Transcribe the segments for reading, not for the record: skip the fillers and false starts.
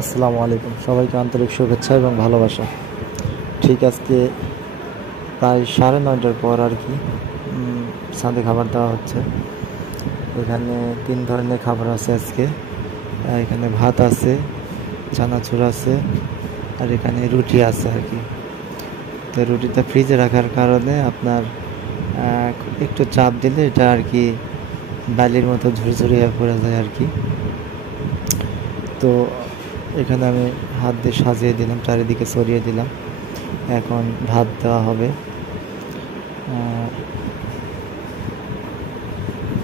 আসসালামু আলাইকুম, সবাইকে আন্তরিক শুভেচ্ছা এবং ভালোবাসা। ঠিক আজকে প্রায় 9:30টার পর আর কি ছাদে খাবার দেওয়া হচ্ছে। এখানে 3 ধরনের খাবার আছে আজকে। এখানে ভাত আছে, চানাচুর আছে, আর এখানে রুটি আছে আর কি। তো রুটিটা ফ্রিজে রাখার কারণে আপনার একটু চাপ দিলে এটা আর কি বালির মতো ঝুরঝুরি হয়ে পড়ে যায় আর কি। তো এখানে আমি হাত দিয়ে সাজিয়ে দিলাম, চারিদিকে ছড়িয়ে দিলাম। এখন ভাত দেওয়া হবে,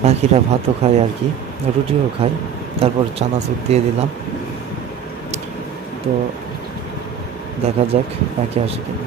বাকিরা ভাতও খায় আর কি, রুটিও খায়। তারপর চানাচুর দিয়ে দিলাম। তো দেখা যাক বাকি আসে কিনা।